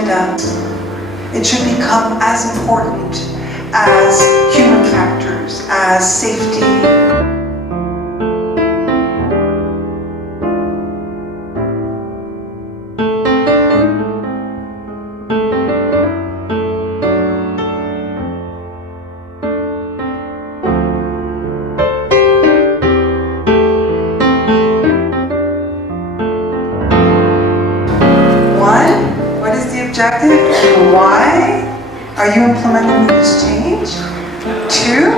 agenda. It should become as important as human factors, as safety. What is the objective? Why are you implementing this change? 2,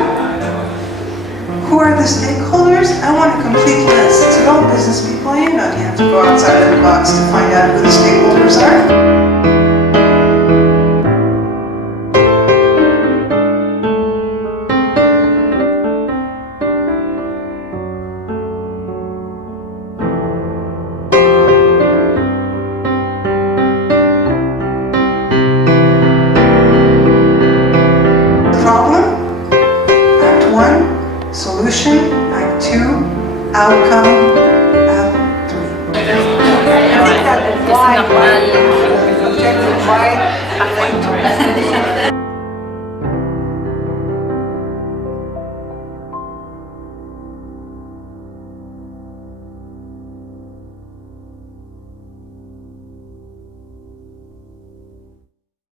who are the stakeholders? I want a complete list. To all business people, you don't have to go outside of the box to find out who the stakeholders are. Solution, Act 2, outcome, Act 3. I think that the why, objective why,